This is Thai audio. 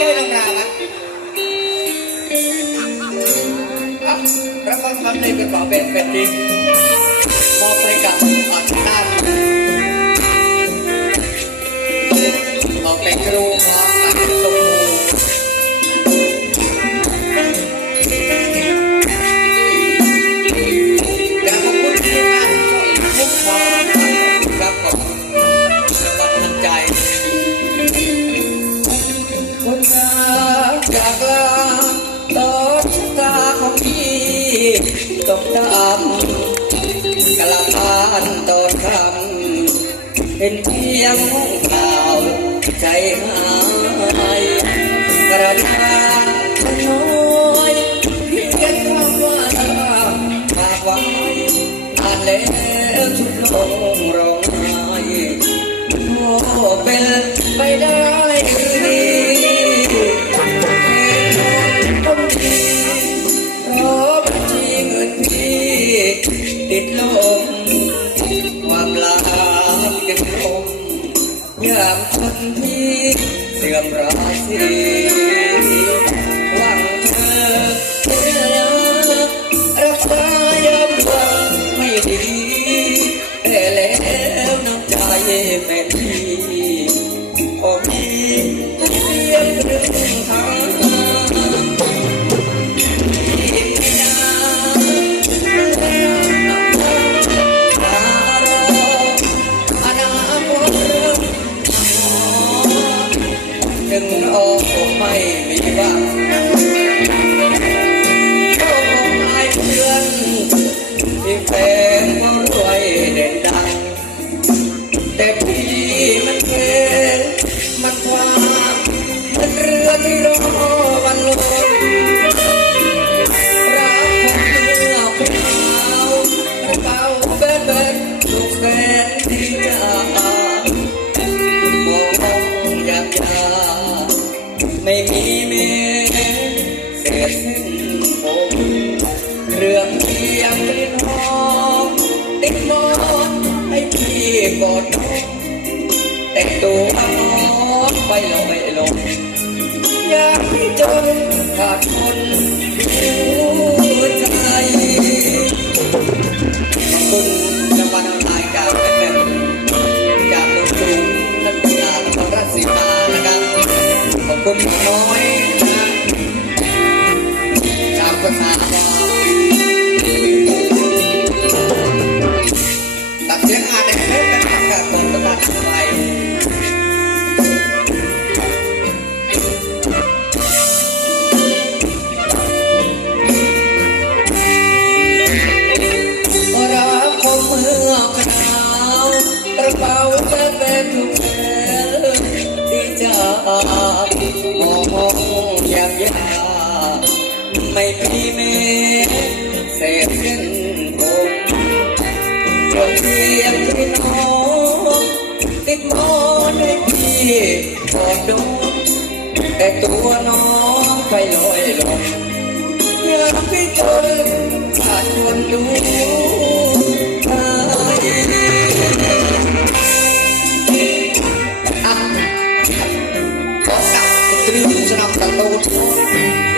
ได้ลงราวะอะรับฟังคำในกระเป๋าเป็นเป็นดิงมอบไปกับอ่อนชาติ ตกดำกลับบ้านตอนค่ำเป็นเพียงห้องข่าใจหายกระดาษน้อยเพียงคำว่าฝากไว้อ่านแล้วทุกลงร้องไห้โอ้เป็นไปได้ดีคน ดลมความลาเก็บลมยามคนพี่เสื่อมราศีหวังเธอเพื่อรักษายามวันไม่ดีแต่แล้วน้ำใจแม่พี่ มี ม่มีเมเศษเส้นผมเรื่องเพียงรินหอมติดหมอนให้พี่กอดแต่งตัวน้องไปลอยลงอยากให้จนขาดคนหัวใจคุณ ข มองยามยาไม่มีเมฆเศษเส้นผมโรงเรียนที่น้องติดมอนให้พี่กอดดมแต่ตัวน้องไปลอยลงอยากให้เธอ Oh,